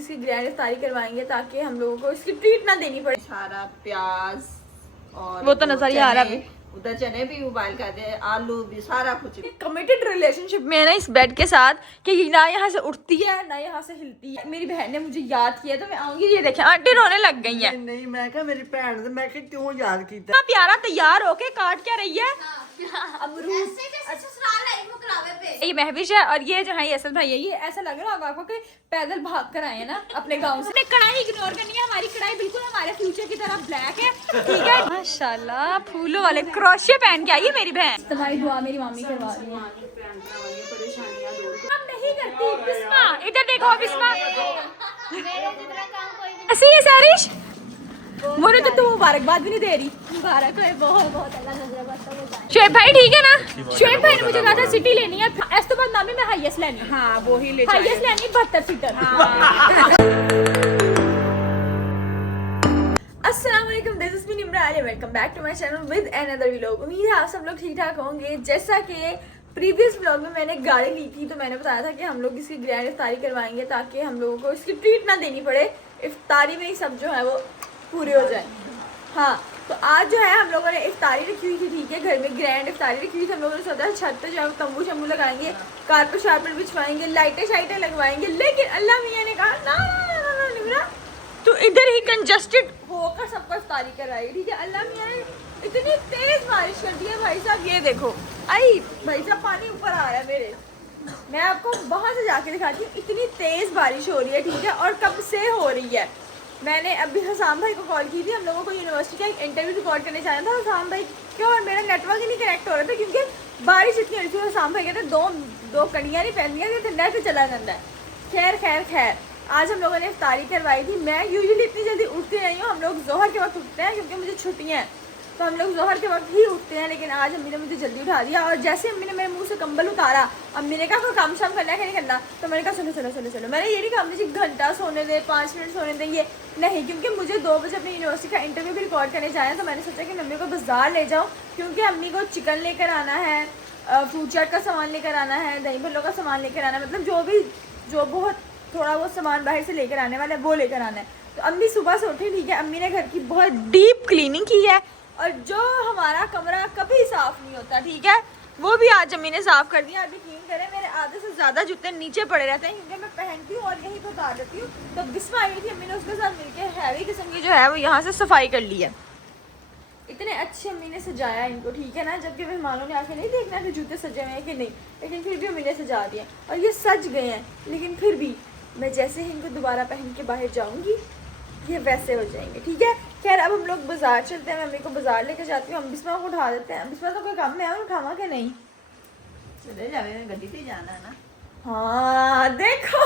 इसकी ग्रैंड इफ्तारी करवाएंगे ताकि हम लोगों को इसकी ट्रीट ना देनी पड़े। सारा प्याज और वो तो नजर ही आ रहा है, उधर चने भी उबाल कर दे, आलू भी, सारा कुछ। कमिटेड रिलेशनशिप में है ना इस बेड के साथ कि ना यहाँ से उठती है ना यहाँ से हिलती है। मेरी बहन ने मुझे याद किया तो मैं आऊंगी। ये देखें आंटी रोने लग गई है। नहीं मैं क्या मेरी भैन मैं क्या क्यों याद किया इतना प्यारा तैयार होके काट क्या रही है अमरूद। ये महविश है और ये जो है असद भाई है। ये ऐसा लग रहा होगा आपको कि पैदल भाग कर आए हैं ना अपने गांव से। कढ़ाई इग्नोर करनी है, हमारी कढ़ाई बिल्कुल हमारे फ्यूचर की तरह ब्लैक है, ठीक है। माशाल्लाह फूलों वाले क्रोशिया पहन के आई है मेरी बहन। तुम्हारी दुआ मेरी मामी करवा रही है। हम नहीं करती बिस्मा, इधर देखो बिस्मा। ऐसी है सारिश, मुझे तो तू मुबारकबाद भी नहीं दे रही। मुबारक है बहुत बहुत, अल्लाह नजर। शुएब भाई ठीक है ना? शुएब भाई ने मुझे कहा था सिटी लेनी है, इस तो बाद नामी में हाईएस्ट लेनी है। हाँ वो ही ले, हाईएस्ट लेनी 72 सीटर। अस्सलाम वालेकुम, this is me Nimra Ali, welcome back to my channel with another vlog. उम्मीद है आप सब लोग ठीक ठाक होंगे। जैसा कि प्रीवियस व्लॉग में मैंने गाड़ी ली थी तो मैंने बताया था कि हम लोग इसकी ग्रैंड इफ्तारी करवाएंगे ताकि हम लोगों को इसकी ट्रीट ना देनी पड़े, इफ्तारी में ही सब जो है वो पूरे हो जाए। हाँ तो आज जो है हम लोगों ने इफ्तारी रखी हुई थी, ठीक है, घर में ग्रैंड इफ्तारी रखी हुई थी। हम लोगों ने सोचा छत पे जो है तंबू शंबू लगाएंगे, कारपेट शार्पेट बिछवाएंगे, लाइटें शाइटें लगवाएंगे, लेकिन अल्लाह मियाँ ने कहा ना ना ना ना निमरा तो इधर ही कंजस्टेड होकर सबको इफ्तारी कराएगी, ठीक है। अल्लाह मियाँ ने इतनी तेज बारिश कर दी है भाई साहब, ये देखो आई भाई साहब पानी ऊपर आ रहा है मेरे। मैं आपको वहाँ से जाके दिखाती हूँ, इतनी तेज बारिश हो रही है, ठीक है, और कब से हो रही है। मैंने अभी हसाम भाई को कॉल की थी, हम लोगों को यूनिवर्सिटी का एक इंटरव्यू रिकॉर्ड करने जाना था। हसाम भाई क्यों, और मेरा नेटवर्क ही नहीं कनेक्ट हो रहा था क्योंकि बारिश इतनी हो रही थी। हसाम भाई कहते दो कड़ियाँ नहीं पहन दिया, नेट चला जाता है। खैर खैर खैर, आज हम लोगों ने इफ्तारी करवाई थी। मैं यूजुअली इतनी जल्दी उठती नहीं हूँ, हम लोग जोहर के वक्त उठते हैं क्योंकि मुझे छुट्टियाँ हैं, तो हम लोग जोहर के वक्त ही उठते हैं। लेकिन आज अम्मी ने मुझे जल्दी उठा दिया और जैसे अम्मी ने मेरे मुंह से कंबल उतारा, अम्मी ने कहा कोई काम शाम करना है कि नहीं करना, तो मैंने कहा चलो चलो चलो चलो। मैंने ये नहीं कहा मुझे घंटा सोने दे, 5 मिनट सोने दे, ये नहीं, क्योंकि मुझे 2 बजे अपनी यूनिवर्सिटी का इंटरव्यू भी रिकॉर्ड करने जाना है। तो मैंने सोचा कि मम्मी को बाजार ले जाऊँ क्योंकि अम्मी को चिकन लेकर आना है, फ्रूट चाट का सामान लेकर आना है, दही भल्लों का सामान लेकर आना है, मतलब जो बहुत थोड़ा बहुत सामान बाहर से लेकर आने वाला है वो लेकर आना है। तो अम्मी सुबह से उठी, ठीक है, अम्मी ने घर की बहुत डीप क्लीनिंग की है और जो हमारा कमरा कभी साफ नहीं होता, ठीक है, वो भी आज अम्मी ने साफ कर दिया। अभी क्लीन करें, मेरे आधे से ज़्यादा जूते नीचे पड़े रहते हैं क्योंकि मैं पहनती हूँ और यहीं पर उतार देती हूँ। तो बिस्मा आई थी, अम्मी ने उसके साथ मिलकर हैवी किस्म की जो है वो यहाँ से सफाई कर ली है। इतने अच्छे अम्मी ने सजाया इनको, ठीक है ना, जबकि मेहमानों ने आके नहीं देखना कि जूते सजे हुए हैं कि नहीं, लेकिन फिर भी अम्मी ने सजा दिए और ये सज गए हैं। लेकिन फिर भी मैं जैसे ही इनको दोबारा पहन के बाहर जाऊँगी ये वैसे हो जाएंगे, ठीक है। खैर अब हम लोग बाजार चलते हैं, मम्मी को बाजार लेकर जाती हूँ। हम बिस्मा को उठा देते हैं। बिस्मा तो कोई काम में है, उठावा के नहीं चले जावे, गड्डी से जाना है ना। हाँ देखो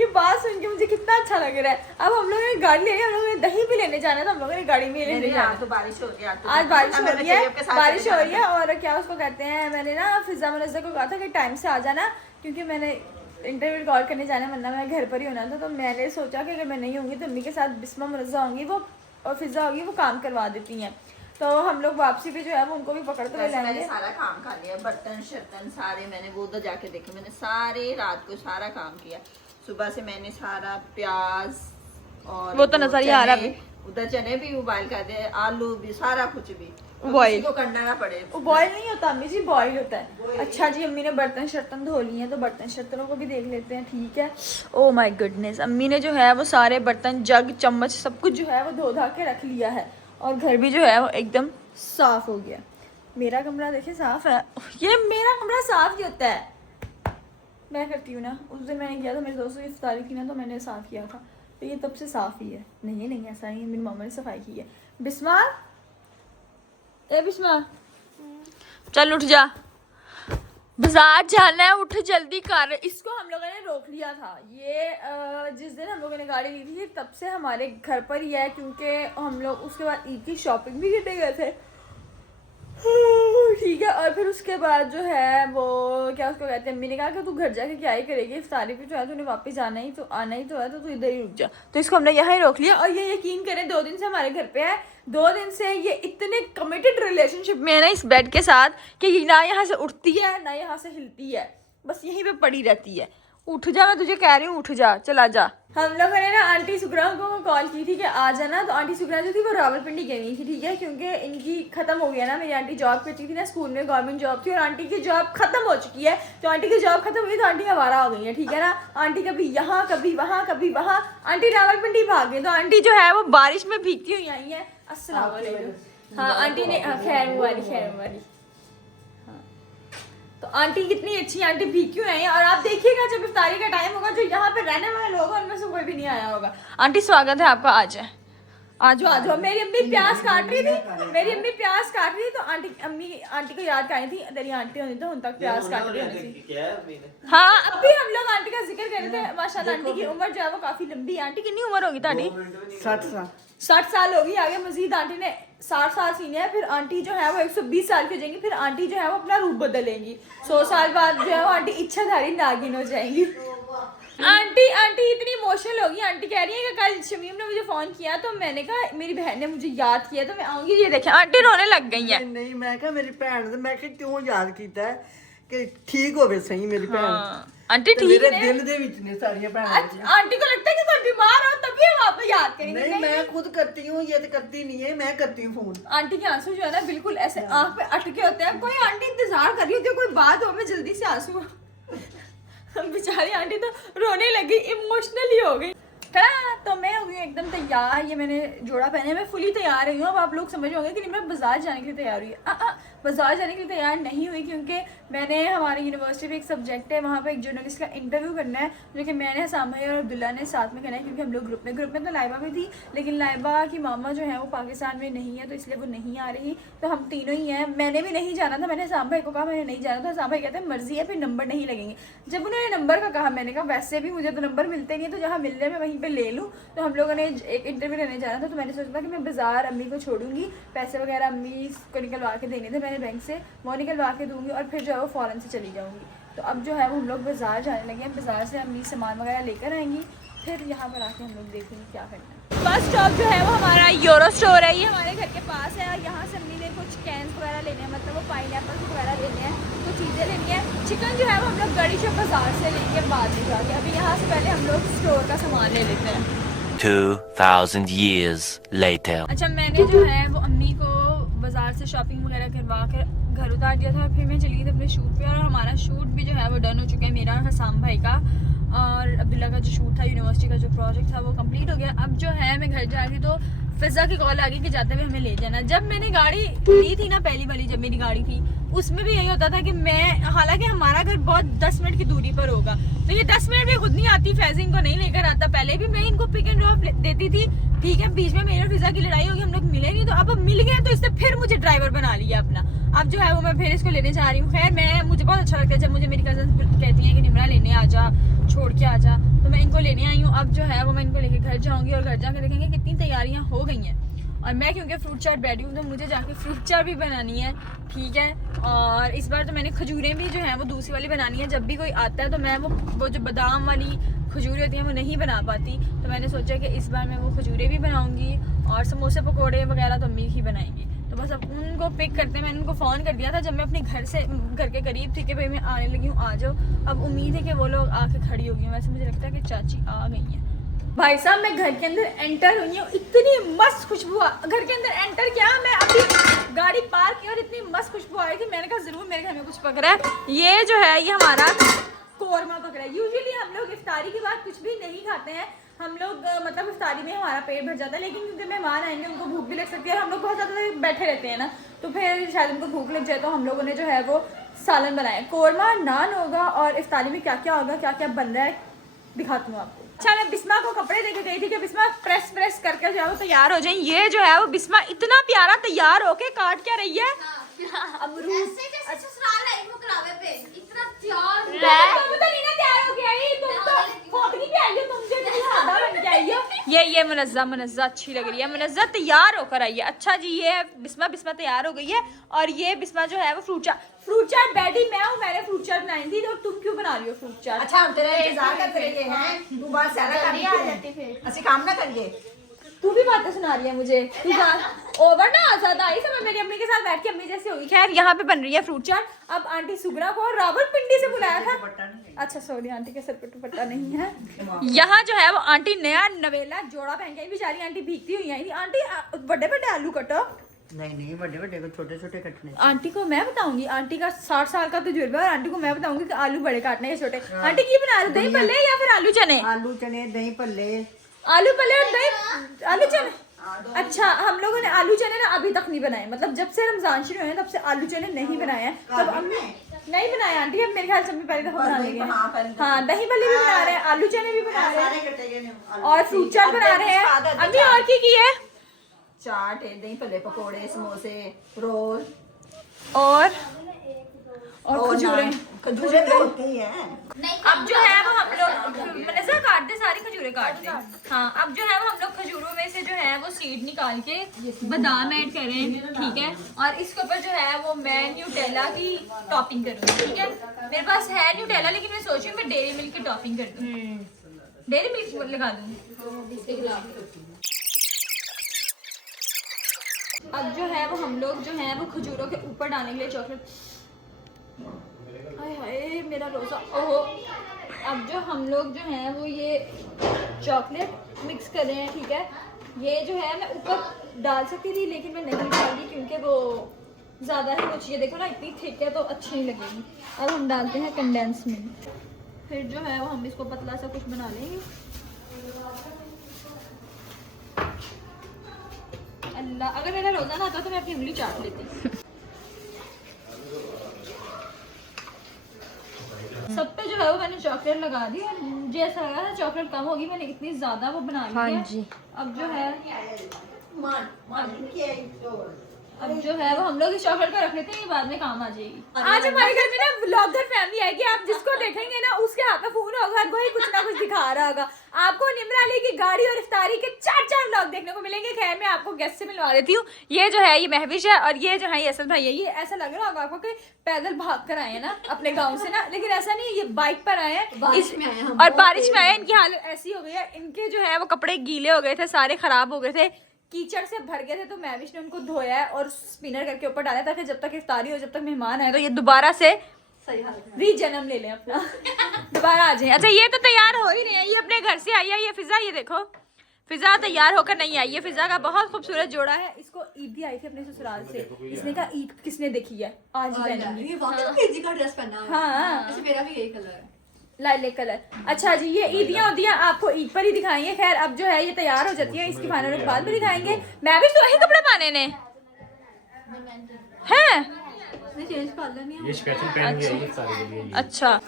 ये बात सुन के मुझे कितना अच्छा लग रहा है। अब हम लोगों ने गाड़ी ले ली, हम लोगों ने दही भी लेने जाना था, हम लोगों ने गाड़ी में लेने जाना। तो बारिश हो रही है, आज बारिश हो रही है, बारिश हो रही है और क्या उसको कहते हैं, मैंने ना फिजा मुनज़्ज़र को कहा था कि टाइम से आ जाना क्योंकि मैंने इंटरव्यू रिकॉर्ड करने जाना, वरना मैं घर पर ही होना था। तो मैंने सोचा कि अगर मैं नहीं होंगी तो अम्मी के साथ बिस्मा मुनज़्ज़ा होंगी वो और फिजा होगी, वो काम करवा देती हैं। तो हम लोग वापसी पे जो है वो उनको भी पकड़ते हुए लाएंगे। सारा काम कर लिया, बर्तन शर्तन सारे मैंने वो उधर जाके देखे, मैंने सारे रात को सारा काम किया। सुबह से मैंने सारा प्याज और वो तो नजर ही आ रहा है, उधर चने भी उबाल कर दे, आलू भी, सारा कुछ भी बॉयल को करना ना पड़े। वो बॉयल नहीं होता अम्मी जी, बॉयल होता है। अच्छा जी, अम्मी ने बर्तन शर्तन धो लिए हैं तो बर्तन शर्तनों को भी देख लेते हैं, ठीक है। ओ माय गुडनेस, अम्मी ने जो है वो सारे बर्तन, जग, चम्मच, सब कुछ जो है वो धो धा के रख लिया है और घर भी जो है वो एकदम साफ हो गया। मेरा कमरा देखिए साफ है, ये मेरा कमरा साफ ही होता है। मैं करती हूँ ना, उस दिन मैंने किया था, मेरे दोस्तों की इफ्तारी थी ना तो मैंने साफ किया था, तो ये तब से साफ ही है। नहीं ऐसा नहीं है, मेरी मामा ने सफाई की है। बिस्मा, ए बिस्मा चल उठ जा, बाजार जाना है, उठ जल्दी कर। इसको हम लोगों ने रोक लिया था, ये जिस दिन हम लोगों ने गाड़ी ली थी तब से हमारे घर पर ही है क्योंकि हम लोग उसके बाद ईद की शॉपिंग भी करने गए थे, ठीक है। और फिर उसके बाद जो है वो क्या उसको कहते हैं, अम्मी ने कहा कि तू घर जाके क्या ही करेगी, इफ्तारी पे जो है तूने वापस आना ही तो आना ही तो है, तो तू इधर ही रुक जा। तो इसको हमने यहाँ ही रोक लिया और ये यकीन करें 2 दिन से हमारे घर पे है। 2 दिन से ये इतने कमिटेड रिलेशनशिप में है ना इस बेड के साथ कि ना यहाँ से उठती है ना यहाँ से हिलती है, बस यहीं पे पड़ी रहती है। उठ जा, मैं तुझे कह रही हूँ उठ जा, चला जा। हम लोगों ने ना आंटी सुग्रा को कॉल की थी कि आ जाना, तो आंटी सुग्रा जो थी वो रावलपिंडी गई हुई थी, ठीक है, क्योंकि इनकी खत्म हो गया ना, मेरी आंटी जॉब करती थी ना स्कूल में, गवर्नमेंट जॉब थी, और आंटी की जॉब खत्म हो चुकी है, तो आंटी की जॉब खत्म हुई तो आंटी आवारा हो गई है, ठीक है ना। आंटी कभी यहाँ कभी वहाँ कभी वहाँ, आंटी रावलपिंडी भाग गई, तो आंटी जो है वो बारिश में भीगती हुई आई है। अस्सलाम वालेकुम। हाँ आंटी ने खैर मुबारक। तो आंटी कितनी अच्छी आंटी भी क्यों आई है, और आप देखिएगा जब इफ्तारी का टाइम होगा जो यहाँ पे रहने वाले लोग हैं उनमें से कोई भी नहीं आया होगा। आंटी स्वागत है आपका, आ जाए, आ जाओ। मेरी अम्मी प्याज काट रही थी, तो आंटी को याद आई थी तेरी आंटी होनी तो उन तक प्याज काट रही होनी थी। हाँ अभी हम लोग आंटी का जिक्र कर रहे थे, माशाल्लाह आंटी की उम्र जो है वो काफी लंबी है। आंटी कितनी उम्र होगी ताड़ी? 60 साल होगी, आगे मजीद आंटी ने 60 साल सीने हैं, फिर आंटी जो है वो 120 साल की हो जाएंगी, फिर आंटी जो है वो अपना रूप बदलेंगी, 100 साल बाद जो है वो आंटी इच्छाधारी नागिन हो जाएंगी। आंटी इतनी इमोशनल होगी, आंटी कह रही है कि कल शमीम ने मुझे फोन किया तो मैंने कहा मेरी बहन ने मुझे याद किया तो मैं आऊंगी, ये देखें आंटी रोने लग गई है। नहीं मैं कहा मेरी भैन मैं क्यों याद किया है कि ठीक होवे सही मेरी भैन। आंटी ठीक है, दिल दे विच ने सारियां भैन। आंटी को लगता है कि कोई बीमार हो तभी हम आपको याद करेंगे। नहीं मैं खुद करती हूँ, ये तो करती नहीं है, मैं करती हूँ फोन। आंटी के आंसू जो है ना बिल्कुल ऐसे आंख पे अटके होते हैं, कोई आंटी इंतजार कर रही होती है कोई बात हो, मैं जल्दी से आंसू बेचारी आंटी तो रोने लगी, इमोशनल ही हो गई। तो मैं हो गई एकदम तैयार, ये मैंने जोड़ा पहने, मैं फुली तैयार रही हूँ। अब आप लोग समझ होंगे कि मैं बाजार जाने के लिए तैयार हुई, बाजार जाने के लिए तैयार नहीं हुई, क्योंकि मैंने हमारी यूनिवर्सिटी में एक सब्जेक्ट है, वहाँ पे एक जर्नलिस्ट का इंटरव्यू करना है, जो कि मैंने हसाम भाई और अब्दुल्ला ने साथ में करना है, क्योंकि हम लोग ग्रुप में तो लाइबा में थी, लेकिन लाइबा की मामा जो है वो पाकिस्तान में नहीं है, तो इसलिए वो नहीं आ रही, तो हम तीनों ही हैं। मैंने भी नहीं जाना था, मैंने हसाम भाई को कहा मैंने नहीं जाना था, हसाम भाई कहते हैं मर्जी है, फिर नंबर नहीं लगेंगे। जब उन्होंने नंबर का कहा, मैंने कहा वैसे भी मुझे तो नंबर मिलते नहीं है, तो जहाँ मिलने में वहीं पर ले लूँ। तो हम लोगों ने एक इंटरव्यू लेने जाना था, तो मैंने सोचा था कि मैं बाजार अम्मी को छोड़ूंगी, पैसे वगैरह अम्मी को निकलवा के देने थे मैंने बैंक से, वो निकलवा के दूंगी और फिर जो है वो फ़ौरन से चली जाऊंगी। तो अब जो है वो हम लोग बाजार जाने लगे हैं, बाजार से अम्मी सामान वगैरह लेकर आएंगी, फिर यहाँ पर आके हम लोग देखेंगे क्या करना है। फर्स्ट स्टॉप जो है वो हमारा यूरो स्टोर है, ये हमारे घर के पास है, और यहाँ से अम्मी ने कुछ कैंस वगैरह लेने हैं, मतलब वो पाइनएप्पल वगैरह लेने हैं, कुछ चीज़ें लेनी है। चिकन जो है वो हम लोग गड़ी से बाजार से लेंगे बाद में जाके, अभी यहाँ से पहले हम लोग स्टोर का सामान ले लेते हैं। 2000 years later. अच्छा मैंने जो है वो अम्मी को बाजार से शॉपिंग वगैरह करवा कर घर उतार दिया था, फिर मैं चली गई थी अपने शूट पे, और हमारा शूट भी जो है वो डन हो चुका है, मेरा हसाम भाई का और अब्दुल्ला का जो शूट था, यूनिवर्सिटी का जो प्रोजेक्ट था वो कंप्लीट हो गया। अब जो है मैं घर जा रही थी तो फिजा की कॉल आ गई कि जाते हुए हमें ले जाना। जब मैंने गाड़ी ली थी ना पहली वाली, जब मेरी गाड़ी थी उसमें भी यही होता था कि मैं, हालांकि हमारा घर बहुत 10 मिनट की दूरी पर होगा, तो ये 10 मिनट भी खुद नहीं आती, फैजिंग को नहीं लेकर आता, पहले भी मैं इनको पिक एंड ड्रॉप देती थी, ठीक है। बीच में मेरे और फिजा की लड़ाई होगी, हम लोग मिले नहीं, तो अब मिल गए तो इसने फिर मुझे ड्राइवर बना लिया अपना। अब जो है वो मैं फिर इसको लेने जा रही हूँ। खैर मुझे बहुत अच्छा लगता है जब मुझे मेरी कजन कहती हैं कि निमरा लेने आ जा, छोड़ के आ जा, तो मैं इनको लेने आई हूँ। अब जो है वो मैं इनको लेके घर जाऊँगी और घर जाके देखेंगे कितनी तैयारियाँ हो गई हैं। और मैं क्योंकि फ्रूट चाट बैठी हूँ तो मुझे जाके फ्रूट चाट भी बनानी है, ठीक है। और इस बार तो मैंने खजूरें भी जो है वो दूसरी वाली बनानी है, जब भी कोई आता है तो मैं वो जो बादाम वाली खजूरें होती हैं वो नहीं बना पाती, तो मैंने सोचा कि इस बार मैं वो खजूरें भी बनाऊँगी, और समोसे पकौड़े वगैरह तो अम्मी ही बनाएंगी। तो बस अब उनको पिक करते हैं, मैंने उनको फ़ोन कर दिया था जब मैं अपने घर के करीब थी कि भाई मैं आने लगी हूँ, आ जाओ। अब उम्मीद है कि वो लोग आके खड़ी होगी, वैसे मुझे लगता है कि चाची आ गई हैं। भाई साहब मैं घर के अंदर एंटर हुई हूँ, इतनी मस्त खुशबू घर के अंदर एंटर किया, मैं अभी गाड़ी पार्क की और इतनी मस्त खुशबू आ रही थी, मैंने कहा ज़रूर मेरे घर में कुछ पक रहा है। ये जो है ये हमारा कोरमा पक रहा है। यूजुअली हम लोग इफ्तारी के बाद कुछ भी नहीं खाते हैं, हम लोग मतलब इफ्तारी में हमारा पेट भर जाता है, लेकिन क्योंकि मेहमान आएंगे उनको भूख भी लग सकती है, और हम लोग बहुत ज़्यादा बैठे रहते हैं ना, तो फिर शायद उनको भूख लग जाए, तो हम लोगों ने जो है वो सालन बनाया, कोरमा नान होगा, और इफ्तारी में क्या क्या होगा, क्या क्या बन रहा है दिखाती हूँ आपको। अच्छा मैं बिस्मा को कपड़े देके गई थी कि बिस्मा प्रेस करके जो है वो तैयार हो जाए। ये जो है वो बिस्मा इतना प्यारा तैयार होके काट क्या रही है अमरूद, ससुराल है मुकरावे पे इतना तैयार तुम तो नहीं ना तैयार हो गया, तुम तो फोटनी पे आई हो, तुम जो इतनी सादा बन के आई हो। ये मुनज़्ज़ा अच्छी लग रही है, मुनज़्ज़ा तैयार होकर आई है। अच्छा जी ये है बिस्मा तैयार हो गई है, और ये बिस्मा जो है वो फ्रूट चाट बैठी मैं हूँ, मैंने फ्रूट चाट बनाई थी, तो तुम क्यों बना रही हो फ्रूट चाट? अच्छा हम तेरा इंतजार करते रहे हैं, तू बात सारा कर रही है, ऐसे काम ना करिए। तू भी बातें सुना रही है मुझे, तू ओवर ना आजाद आई सब मेरी अम्मी के साथ बैठ के अम्मी जैसी होगी। खैर यहाँ पे बन रही है फ्रूट चाट। अब आंटी सुगरा को रावलपिंडी से बुलाया था। अच्छा सॉरी, आंटी के सर पे दुपट्टा नहीं है। यहाँ जो है वो आंटी नया नवेला जोड़ा पहन के आई, बेचारी आंटी भीगती हुई आई थी। आंटी बड़े बड़े आलू कटो। नहीं बड़े बड़े को छोटे छोटे कटने। आंटी को मैं बताऊंगी, आंटी का 60 साल का तजुर्बा है और आंटी को मैं बताऊंगी कि आलू बड़े काटने के छोटे। आंटी की बना रहे हो, दही भल्ले या फिर आलू चने? आलू चने दही भल्ले। आलू भल्ले और दही आलू चने। अच्छा, हम लोगों ने आलू चने ना अभी तक नहीं बनाए, मतलब जब से रमजान शुरू हुए तब से आलू चने नहीं बनाए हैं। तब अम्मी नहीं बनाए आंटी, अब मेरे ख्याल से पहली दफा बना लेंगे। हाँ, दही भल्ले भी बना रहे हैं, आलू चने भी बना रहे हैं और फ्रूट चाट बना रहे हैं। अम्मी और की है? चाट है, दही भल्ले, पकोड़े, समोसे, रोल और खजूरे। खजूरे तो होते ही हैं। अब जो है वो हम लोग मैंने काट दे, सारी खजूरें काट दे। हाँ, अब जो है वो हम लोग खजूरों में से जो है वो सीड निकाल के बादाम ऐड करें, ठीक है। और इसके ऊपर जो है वो मैं न्यूटेला की टॉपिंग करूँगी, ठीक है। मेरे पास है न्यूटेला, लेकिन मैं सोच रही हूँ मैं डेयरी मिल्क की टॉपिंग कर दूँ, डेयरी मिल्क लगा दूँ। अब जो है वो हम लोग जो है वो खजूरों के ऊपर डालने के लिए चॉकलेट। हाय हाय मेरा रोज़ा, ओहो। अब जो हम लोग जो हैं वो ये चॉकलेट मिक्स कर रहे हैं, ठीक है। ये जो है मैं ऊपर डाल सकती थी लेकिन मैं नहीं डाली क्योंकि वो ज़्यादा ही कुछ, ये देखो ना इतनी थिक है तो अच्छी नहीं लगेगी। अब हम डालते हैं कंडेंस मिल्क, फिर जो है वो हम इसको पतला सा कुछ बना लेंगे। अल्लाह, अगर मेरा रोज़ा ना होता तो मैं अपनी उंगली चाट लेती। सब पे जो है वो मैंने चॉकलेट लगा दी और मुझे ऐसा लगा था चॉकलेट कम होगी, मैंने इतनी ज्यादा वो बना ली है। जी। अब जो है वो हम लोग इस चॉकलेट को रख लेते हैं, ये बाद में काम आ जाएगी। आज हमारे घर में ना व्लॉगर फैमिली आएगी, आप जिसको देखेंगे ना उसके हाथ में फोन होगा, वही कुछ ना कुछ दिखा रहा होगा। आपको निम्रा अली की गाड़ी और इफ्तारी के 4 व्लॉग देखने को मिलेंगे। खैर मैं आपको गेस्ट से मिलवा देती हूँ। ये जो है ये महविश है और ये जो है ये असद भाई है। ये ऐसा लग रहा होगा आपको कि पैदल भाग कर आए हैं ना अपने गाँव से ना, लेकिन ऐसा नहीं, ये बाइक पर आए हैं और बारिश में आए। इनकी हालत ऐसी हो गई है, इनके जो है वो कपड़े गीले हो गए थे, सारे खराब हो गए थे, कीचड़ से भर गए थे। तो महविश ने उनको धोया है और स्पिनर करके ऊपर डाला ताकि जब तक इफ्तारी हो, जब तक मेहमान आए तो ये दोबारा से रीजन्म ले लें अपना, दोबारा आ जाए। अच्छा ये तो तैयार हो ही रहे हैं, ये अपने घर से आई है। ये फिजा, ये देखो फिजा तैयार होकर नहीं आई है। फिजा का बहुत खूबसूरत जोड़ा है, इसको ईद भी आई थी अपने ससुराल से। इसने कहा ईद किसने देखी है, आज पहनूंगी। हाँ मेरा भी यही कलर है, लाइले कलर। अच्छा जी, ये ईदियाँ उदियाँ आपको ईद पर ही दिखाएंगे। खैर अब जो है ये तैयार हो जाती है, इसकी फाइनल के बाद भी दिखाएंगे। मैं भी तो वही कपड़े पाने ने हैं, ये स्पेशल पहन के आई है सारे के लिए। अच्छा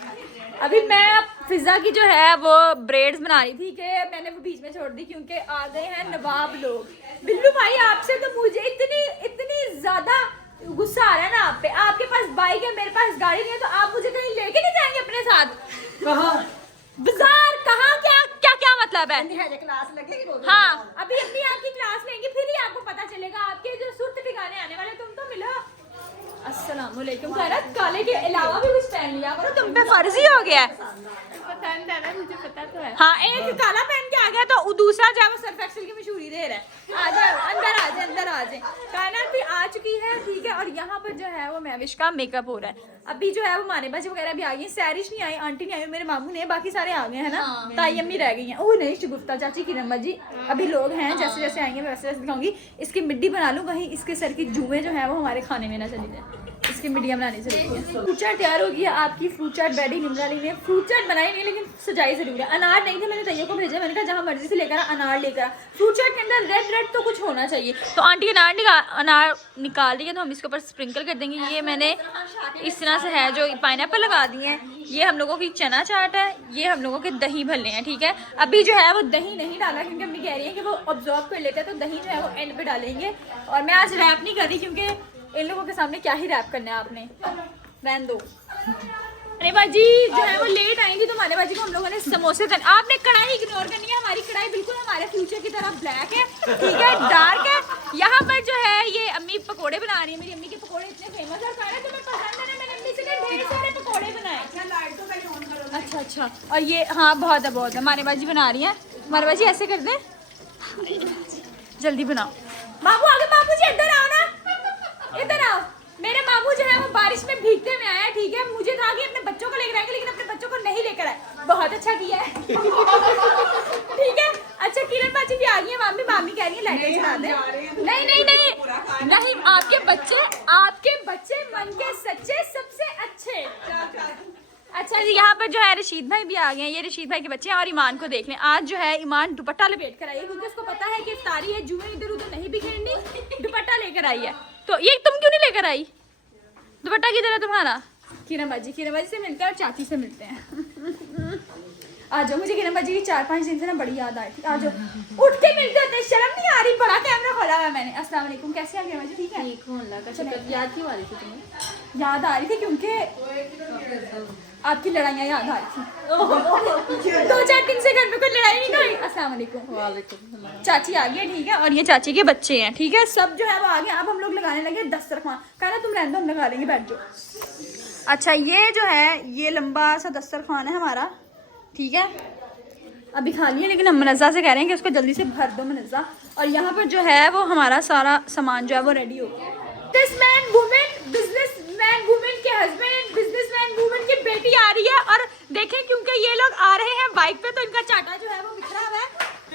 अभी मैं फिजा की जो है वो ब्रेड्स बना रही थी कि मैंने वो बीच में छोड़ दी क्योंकि आ गए हैं नवाब लोग। बिल्लू भाई आपसे तो मुझे इतनी ज्यादा गुस्सा आ रहा है ना आप पे। आपके पास बाइक है, मेरे पास गाड़ी नहीं है, तो आप मुझे कहीं लेके नहीं जाएंगे अपने साथ? कहाँ बाजार कहाँ? क्या मतलब है? क्लास लगेगी। हाँ, अभी अपनी आपकी क्लास लेंगे फिर ही आपको पता चलेगा। आपके जो सुर्त ठिकाने आने वाले, तुम तो मिलो। अस्सलाम वालेकुम। खैरत काले के अलावा भी कुछ पहन लिया करो, तुम पे फर्ज ही हो गया है। मुझे पता तो है। हाँ, एक काला पहन के आ गया तो दूसरा जो है वो सर्फ एक्सेल की मशहूरी दे रहा है। आ जाओ अंदर आ जाए। कायनात भी आ चुकी है, ठीक है। और यहाँ पर जो है वो महविश का मेकअप हो रहा है। अभी जो है वो मानेबाजी वगैरह भी आ गई है। सैरिश नहीं आई, आंटी नहीं आई, मेरे मामू ने, बाकी सारे आ गए हैं ना। ताई अम्मी रह गई हैं। ओह नहीं, शगुफ्ता चाची, किरण जी, अभी लोग हैं। जैसे जैसे आएंगे वैसे वैसे दिखाऊंगी। इसकी मिड्डी बना लूँ, कहीं इसके सर की जुएं जो है वो हमारे खाने में ना चली जाए। इसकी मिडिया बनानी चाहिए। फ्रूट चाट तैयार हो गई है आपकी। फ्रूट चाट रेडी। निम्रा अली ने फ्रूट चाट बनाई नहीं लेकिन सजाई जरूर है। अनार नहीं थे, मैंने तैयार को भेजा। मैंने कहा जहाँ मर्जी से लेकर अनार लेकर। फ्रूट चाट के अंदर रेड तो कुछ होना चाहिए। तो आंटी अनार निकाल रही है, तो हम इसके ऊपर स्प्रिंकल कर देंगे। ये मैंने इस तरह से है जो पाइनएप्पल लगा दिए हैं। ये हम लोगों की चना चाट है, ये हम लोगों के दही भल्ले हैं, ठीक है। अभी जो है वो दही नहीं डाला क्योंकि अम्मी कह रही है कि वो ऑब्जॉर्व कर लेते हैं, तो दही जो है वो एंड पे डालेंगे। और मैं आज रैप नहीं कर रही क्योंकि इन लोगों के सामने क्या ही रैप करना है आपने, रहने दो। मानेबाजी जो है वो लेट आएंगी, तो मानेबाजी को हम लोगों ने समोसे आपने कढ़ाई इग्नोर करनी है। हमारी कढ़ाई बिल्कुल हमारे फ्यूचर की तरह ब्लैक है, ठीक है, डार्क है। यहाँ पर जो है ये अम्मी पकोड़े बना रही है। मेरी अम्मी के पकोड़े इतने फेमस है, खाना तुम्हें पसंद है ना, मैंने अम्मी से ढेर सारे पकोड़े बनाए। अच्छा, और ये हाँ बहुत है। मानेबाजी बना रही है। मानेबाजी ऐसे कर दे। जल्दी बनाओ। बाबू आगे, बाबू जी इधर आओ ना, इधर आओ। मेरे बाबू जो है वो बारिश में भीगते हुए आए हैं, ठीक है। मुझे था कि अपने बच्चों को लेकर आएंगे, लेकिन अपने बच्चों को नहीं लेकर आए। बहुत अच्छा किया है। ठीक है। अच्छा किरण बाजी भी आ गई है। मामी मामी कह रही है लाइटें जला दे। नहीं नहीं नहीं नहीं, आपके बच्चे मन के सच्चे सबसे अच्छे। अच्छा जी, यहाँ पर जो है रशीद भाई भी आ गए हैं। ये रशीद भाई के बच्चे हैं। और ईमान को देख लें, आज जो है ईमान दुपट्टा लपेट कर आई है, क्योंकि उसको पता है कि इफ्तारी है, जुए इधर उधर नहीं बिखेरनी, दुपट्टा लेकर आई है। तो ये तुम क्यों नहीं लेकर आई? दुपट्टा किधर है तुम्हारा? किरण बाजी से मिलते हैं और चाची से मिलते हैं। आ जाओ, मुझे किरण बाजी की 4-5 दिन से ना बड़ी याद आई थी। आ जाओ, उठ के मिलते होते, शर्म नहीं आ रही? बड़ा कैमरा खोला हुआ है मैंने। अस्सलाम वालेकुम, कैसे हैं किरण बाजी? ठीक है, ठीक हूँ, अल्लाह का शुक्र। याद क्यों आ रही थी तुम्हें? याद आ रही थी क्योंकि आपकी लड़ाइयाँ याद आ रही थी। 2-4 दिन से घर में कोई लड़ाई नहीं हुई। अस्सलाम वालेकुम। चाची आ गई है, ठीक है। और ये चाची के बच्चे हैं, ठीक है। सब जो है वो आ गए। अब हम लोग लगाने लगे दस्तरखान। कहना तुम रहने दो, हम लगा लेंगे, बैठ जाओ। अच्छा, ये जो है ये लंबा सा दस्तरखान है हमारा, ठीक है। अभी खाली है, लेकिन हम मनज़्ज़ा से कह रहे हैं कि उसको जल्दी से भर दो मनज़्ज़ा। और यहाँ पर जो है वो हमारा सारा सामान जो है वो रेडी हो गया। बिजनेसमैन वुमेन के हस्बैंड, बिजनेसमैन वुमेन की बेटी आ रही है। और देखें, क्योंकि ये लोग आ रहे हैं बाइक पे, तो इनका चाटा जो है वो बिखरा हुआ है।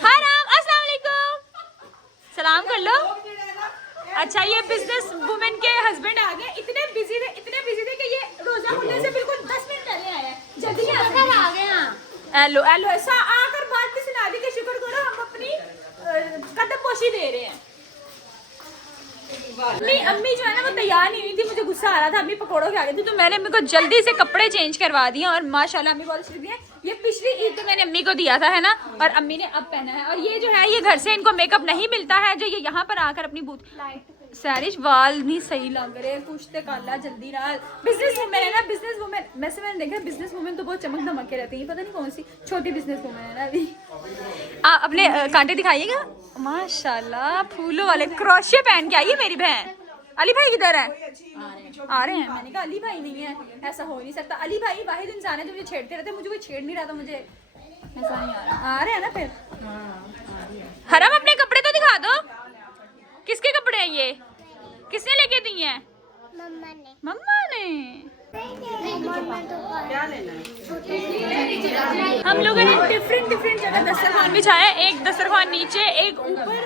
हाय राम, अस्सलाम वालेकुम, सलाम कर लो। अच्छा, ये बिजनेस वुमेन के हस्बैंड आ गए। इतने बिजी थे कि ये रोजा खुलने से बिल्कुल 10 मिनट पहले आए हैं। जल्दी नहीं आ गए। हेलो हेलो, ऐसा आकर बात भी सुना दी कि शुक्र करो हम अपनी कदम पोशी दे रहे हैं। अम्मी जो है ना वो तैयार नहीं हुई थी, मुझे गुस्सा आ रहा था। अम्मी पकौड़ों के आ गई थी, तो मैंने अम्मी को जल्दी से कपड़े चेंज करवा दिए। और माशाल्लाह अम्मी बहुत अच्छी है। ये पिछली ईद पे मैंने अम्मी को दिया था, है ना, और अम्मी ने अब पहना है। और ये जो है ये घर से इनको मेकअप नहीं मिलता है, जो ये यहाँ पर आकर अपनी बूथ सैरिश वाल नहीं सही लग रहे, कुछ तो काला जल्दी ना। बिजनेस वुमेन है ना, बिजनेस वुमेन। वैसे मैंने देखा बिजनेस वुमेन तो बहुत चमक धमक के रहती है, पता नहीं कौन सी छोटी बिजनेस वुमेन है ना। अभी आप अपने कांटे दिखाइएगा। माशाल्लाह फूलों वाले क्रोशिया पहन के आई है मेरी बहन। अली भाई किधर है? आ रहे हैं। मैंने कहा अली भाई नहीं है, ऐसा हो नहीं सकता। अली भाई वाहिद इंसान है जो मुझे छेड़ते रहते, मुझे कोई छेड़ नहीं रहा था, मुझे ऐसा नहीं आ रहे हैं ना। फिर हरम अपने कपड़े तो दिखा दो। किसके कपड़े हैं ये? किसने लेके दिए हैं? मम्मा ने। हम लोगों ने डिफरेंट जगह दस्तरखान बिछाया। एक दस्तरखान नीचे, एक ऊपर।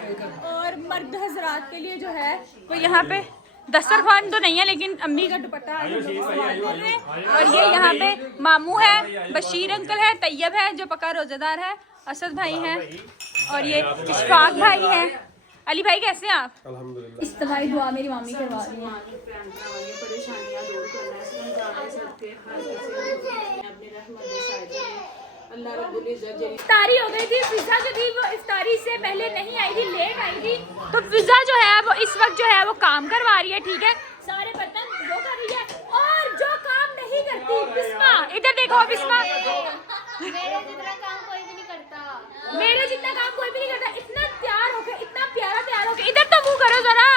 और मर्द हजरात के लिए जो है वो यहाँ पे दस्तरखान तो नहीं है, लेकिन अम्मी का दुपट्टा है। और ये यहाँ पे मामू है, बशीर अंकल है, तैयब है जो पक्का रोजेदार है, असद भाई है, और ये इशफाक भाई है। अली भाई कैसे हैं आप? अल्हम्दुलिल्लाह। इज्तिमाई दुआ मेरी मामी करवा रही है। इफ्तारी हो गई थी। फिजा जो थी वो इफ्तारी से पहले नहीं आई थी, लेट आई थी। तो फिजा जो है वो इस वक्त जो है वो काम करवा रही है, ठीक है। सारे बर्तन वो कर रही है। और जो काम नहीं करती बिस्मा, इधर देखो बिस्मा, मेरे जितना काम कोई भी नहीं करता। इतना तैयार होके, इतना प्यारा तैयार होके। इधर तो मुंह करो जरा,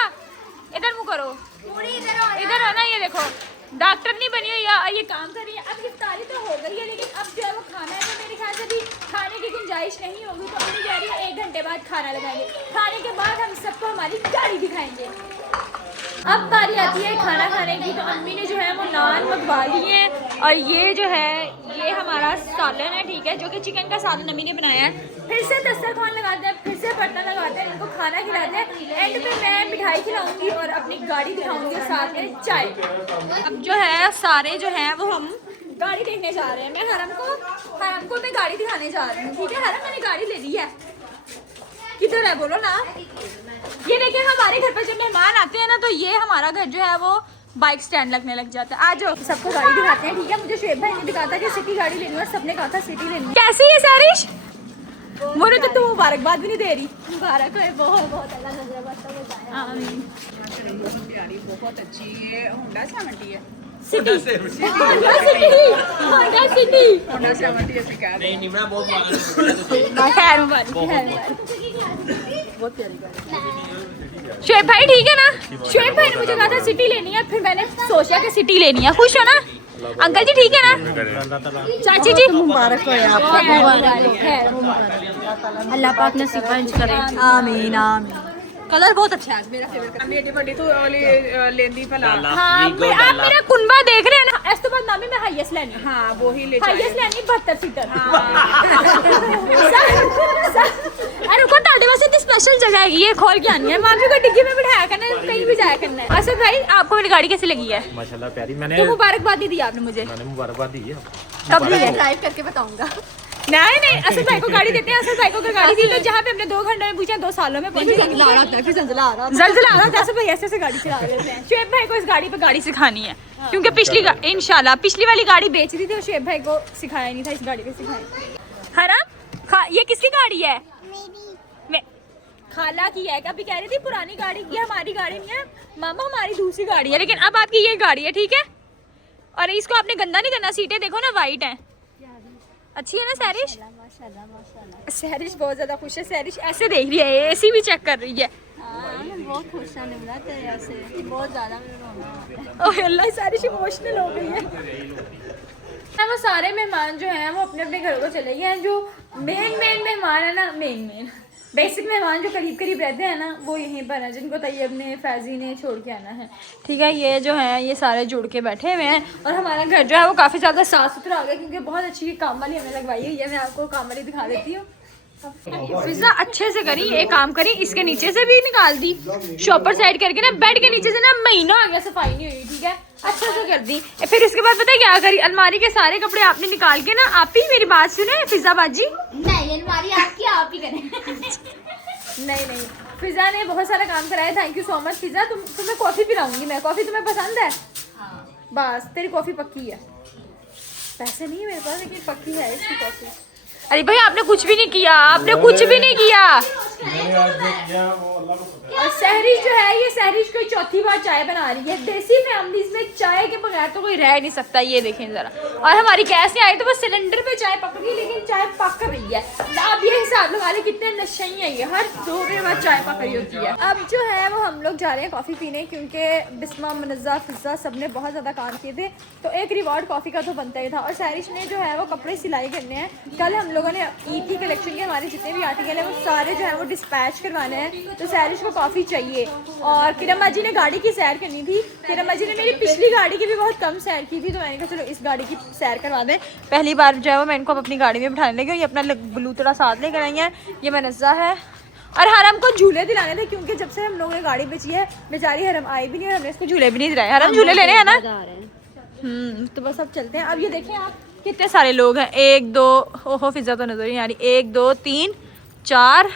इधर मुंह करो, इधर हो ना। ये देखो डॉक्टर नहीं बनी हुई है, ये काम कर रही है। अब इफ्तारी तो हो गई है, लेकिन अब जो है वो खाना है, तो मेरे ख्याल से भी खाने की गुंजाइश नहीं होगी। तो अम्मी कह रही है 1 घंटे बाद खाना लगाएंगे। खाने के बाद हम सबको हमारी गाड़ी दिखाएंगे। अब बारी आती है खाना खाने की। तो अम्मी ने जो है वो नान मंगवा लिए हैं। और ये जो है ये हमारा सालन है, ठीक है, जो कि चिकन का सालन अम्मी ने बनाया है। फिर से दस्तरखान लगाते हैं, फिर से बर्तन लगाते हैं, इनको खाना खिलाते हैं। एंड में मैं मिठाई खिलाऊंगी और अपनी गाड़ी दिखाऊंगी, साथ में चाय। अब जो है सारे जो है वो हम गाड़ी देखने जा रहे हैं। मैं हरम को मैं गाड़ी दिखाने जा रही हूँ, ठीक है। हरम मैंने गाड़ी ले ली है। किधर है बोलो ना। ये देखिए हमारे घर पर जब मेहमान आते हैं ना, तो ये हमारा घर जो है वो बाइक स्टैंड लगने लग जाता है। आज सबको गाड़ी दिखाते हैं, ठीक है। मुझे शुएब भाई ने दिखा था कि सिटी गाड़ी लेनी है, सबने कहा था सिटी लेनी है। कैसी है सैरिश? मुझे तो तू मुबारकबाद भी नहीं दे रही। मुबारक है, बहुत बहुत अल्लाह नजर आमीन। बहुत अच्छी है। होंडा 70 है। सिटी नहीं निमरा बहुत खैर मुबारक। शुएब भाई ठीक है ना? शुएब भाई ने मुझे कहा था सिटी लेनी है, फिर मैंने सोचा कि सिटी लेनी है। खुश हो ना अंकल जी? ठीक है ना चाची जी? मुबारक हो आपको। अल्लाह पाक नसीब करे। आमीन आमीन। कलर बहुत अच्छा है, मेरा फेवरेट मैं एडी बड़ी तो वाली लेंदी फला। हाँ आप मेरा कुनबा देख रहे हैं ना, इस तो बाद नामी मैं हाईएस्ट लेनी, हाँ वो ही ले हाईएस्ट लेनी 72 सीटर। अरे रुको, ताड़े वास्ते इतनी स्पेशल जगह है, ये खोल के आनी है, मामी को डिग्गी में बिठाया करना है, कहीं भी जाया करना है। असद भाई आपको मेरी गाड़ी कैसी लगी है? माशाल्लाह प्यारी। मैंने तो मुबारकबाद दी आपने मुझे, मुबारकबाद दी है। कब ली है? ड्राइव करके बताऊंगा। नहीं नहीं, असद भाई को गाड़ी देते हैं, असद भाई को गाड़ी दी तो जहाँ पे हमने 2 घंटे में पूछा 2 सालों में पहुंची। जल्जला आ रहा था, असद भाई ऐसे गाड़ी चला रहे थे। शुएब भाई को इस गाड़ी पे गाड़ी सिखानी है, क्योंकि इंशाल्लाह पिछली वाली गाड़ी बेच दी थी और शुएब भाई को सिखाया नहीं था, इस गाड़ी पे सिखाया। हराम ये किसकी गाड़ी है? खाला की है। अभी कह रही थी पुरानी गाड़ी की, हमारी गाड़ी नहीं है मामा, हमारी दूसरी गाड़ी है, लेकिन अब आपकी ये गाड़ी है, ठीक है। और इसको आपने गंदा नहीं करना, सीटें देखो ना वाइट हैं, अच्छी है ना सहरिश? सहरिश बहुत ज्यादा खुश है, सहरिश ऐसे देख रही है, एसी भी चेक कर रही है। बहुत खुश है निमरा तेरे ऐसे, बहुत ज्यादा ओह अल्लाह, सहरिश इमोशनल हो गई है। वो सारे मेहमान जो हैं वो अपने अपने घरों को चले गए हैं। जो मेन मेहमान है ना, मेन बेसिक मेहमान जो करीब करीब रहते हैं ना, वो यहीं पर हैं, जिनको तैयब ने फैजी ने छोड़ के आना है, ठीक है। ये जो है ये सारे जुड़ के बैठे हुए हैं, और हमारा घर जो है वो काफ़ी ज़्यादा साफ़ सुथरा हो गया, क्योंकि बहुत अच्छी काम वाली हमने लगवाई हुई है। मैं आपको काम वाली दिखा देती हूँ। पिज़्ज़ा अच्छे से करी, एक काम करी, इसके नीचे से भी निकाल दी, शॉपर साइड करके ना, बेड के नीचे से ना महीना आ गया सफाई नहीं हुई, ठीक है, अच्छे से कर दी। फिर इसके बाद पता है क्या करी, अलमारी के सारे कपड़े आपने निकाल के ना, आप ही मेरी बात सुने फिज़ा बाजी, नहीं अलमारी आपकी, आप ही करें। नहीं फिजा ने बहुत सारा काम कराया, थैंक यू सो मच फिजा। तुम्हें कॉफ़ी पिलाऊंगी मैं, कॉफ़ी तुम्हें पसंद है? बस तेरी कॉफ़ी पक्की है, पैसे नहीं है मेरे पास लेकिन पक्की है इसकी कॉफ़ी। अरे भाई आपने कुछ भी नहीं किया, आपने कुछ भी नहीं किया। और सहरिश जो है, ये सहरिश कोई चौथी बार चाय बना रही है। देसी फैमिलीज में चाय के बगैर तो कोई रह नहीं सकता, ये देखें जरा। और हमारी गैस नहीं आई तो बस सिलेंडर पे चाय पक गई, लेकिन चाय पक रही है। अब ये हिसाब लगा ले कितने नशे हैं, ये हर 2 मिनट बाद चाय पक रही होती है। अब जो है वो हम लोग जा रहे हैं कॉफ़ी पीने, क्योंकि बिस्मा मनज़ा फिज़ा सब ने बहुत ज़्यादा काम किए थे, तो एक रिवॉर्ड कॉफ़ी का तो बनता ही था। और सहरिश ने जो है वो कपड़े सिलाई करने हैं। कल हम लोगों ने ईद की कलेक्शन के हमारे जितने भी आर्टिकल हैं वो सारे जो है वो डिस्पैच करवाने हैं, तो सहरिश को कॉफ़ी चाहिए। और किरमा जी ने गाड़ी की सैर करनी थी, किरमा जी ने मेरी पिछली गाड़ी की भी बहुत कम सैर की थी, तो मैंने कहा चलो इस गाड़ी की सैर करवा दें। पहली बार जो है वो मैं इनको अपनी गाड़ी में बिठाने लगी हूँ। ये अपना बलूतड़ा साथ लेकर आई हैं, ये मनज़ा है। और हरम को झूले दिलाने थे, क्योंकि जब से हम लोगों ने गाड़ी बेची है बेचारी हरम आई भी नहीं, और हमने इसको झूले भी नहीं दिलाए। हरम झूले लेने हैं ना? तो बस अब चलते हैं। अब ये देखें आप कितने सारे लोग हैं, 1 2, ओहो फिज़ा तो नजर नहीं आ रही, 1 2 3 4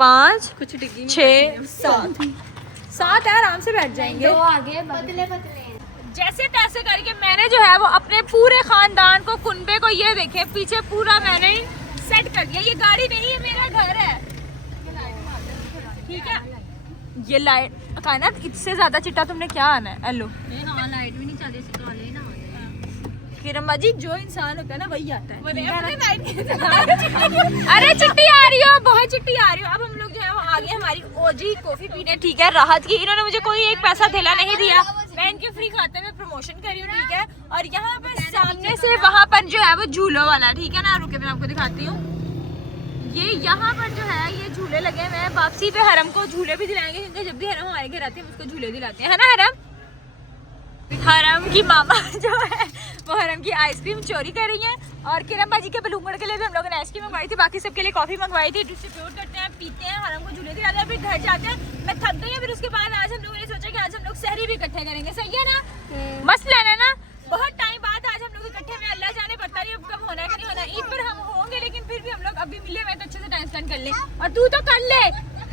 5 कुछ 6 7 है, आराम से बैठ जाएंगे। दो आगे पतले पतले हैं। जैसे तैसे करके मैंने जो है वो अपने पूरे खानदान को, कुनबे को, ये देखे पीछे पूरा मैंने सेट कर दिया। ये गाड़ी नहीं है, मेरा घर है, ठीक है। ये लाइट कायनात इससे ज्यादा चिट्टा तुमने क्या आना है? हेलो लाइट भी नहीं चली, किरमा जी, जो इंसान होता है ना वही आता है। अरे चिट्टी आ रही हो, बहुत चिट्टी आ रही हो। अब हम लोग जो है वो आगे हमारी ओजी कॉफी पीने, ठीक है, राहत की। इन्होंने मुझे कोई एक पैसा थैला नहीं दिया, मैं इनके फ्री खाते में प्रमोशन कर रही हूँ, ठीक है। और यहाँ पे सामने से वहाँ पर जो है वो झूलों वाला, ठीक है ना, रुके मैं आपको दिखाती हूँ। ये यहाँ पर जो है ये झूले लगे हुए हैं। वापसी पे हरम को झूले भी दिलाएंगे, क्योंकि जब भी हरम हमारे घर आती है हम उसको झूले दिलाते हैं, है ना हरम? हरम की मामा जो है वो हरम की आइसक्रीम चोरी कर रही है। और किरण बाजी के बलूंगड़ के लिए भी हम लोगों ने आइसक्रीम मंगवाई थी, बाकी सबके लिए कॉफी मंगवाई थी। डिस्ट्रीब्यूट करते हैं, पीते हैं, हरम को झूले दिलाते हैं, फिर घर जाते हैं। मैं थक गई हूँ। फिर उसके बाद आज हम लोगों ने सोचा कि आज हम लोग सहरी भी इकट्ठे करेंगे, सही है ना? मस्त लेना ना, बहुत टाइम बाद आज हम लोग इकट्ठे में, अल्लाह जाने पता नहीं अब कब होना है कि नहीं होना। ईद पर हम होंगे, लेकिन फिर भी हम लोग अभी मिले हुए तो अच्छे से टाइम स्पेंड कर ले। और तू तो कर ले,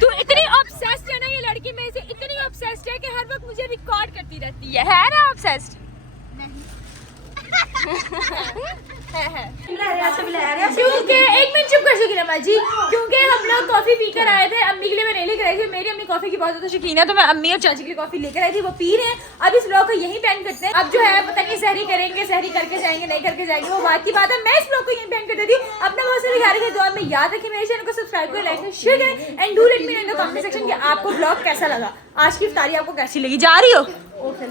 तू इतनी ऑब्सेस्ड है ना, ये लड़की मेरे से इतनी ऑब्सेस्ड है कि हर वक्त मुझे रिकॉर्ड करती रहती है ना ऑब्सेस्ड? क्योंकि एक मिनट चुप कर शुक्रिया माँ जी, क्योंकि हम लोग कॉफी पीकर आए थे। अम्मी के लिए मैं नहीं लेकर आई थी, मेरी अम्मी कॉफी की बहुत ज्यादा शौकीन है, तो मैं अम्मी और चाची के लिए कॉफी लेकर आई थी, वो पी रहे हैं। अब इस ब्लॉग को यहीं पेंड करते हैं। अब जो है पता नहीं सहरी करेंगे, सहरी करके जाएंगे, नहीं करके जाएंगे, वो बात की बात है। मैं इस ब्लॉग को यहीं पेंड कर देती हूँ। अपना बहुत सारे गाड़ी के दुआ में याद रखिए, मेरे चैनल को सब्सक्राइब करें, लाइक शेयर करें, and do let me know in the comment section कि आपको ब्लॉग कैसा लगा, आज की इफ्तारी आपको कैसी लगी। जा रही हो? ओके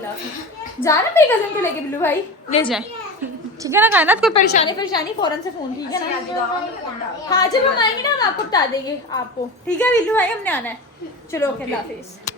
जा रहे मेरी कजन को लेके, बिल्लू भाई ले जाए, ठीक है ना कायनात, कोई परेशानी फौरन से फोन, ठीक है ना? हाँ जब हम आएंगे ना हम आपको बता देंगे आपको, ठीक है विल्लू भाई हमने आना है। चलो ओके, अल्लाह हाफिज़।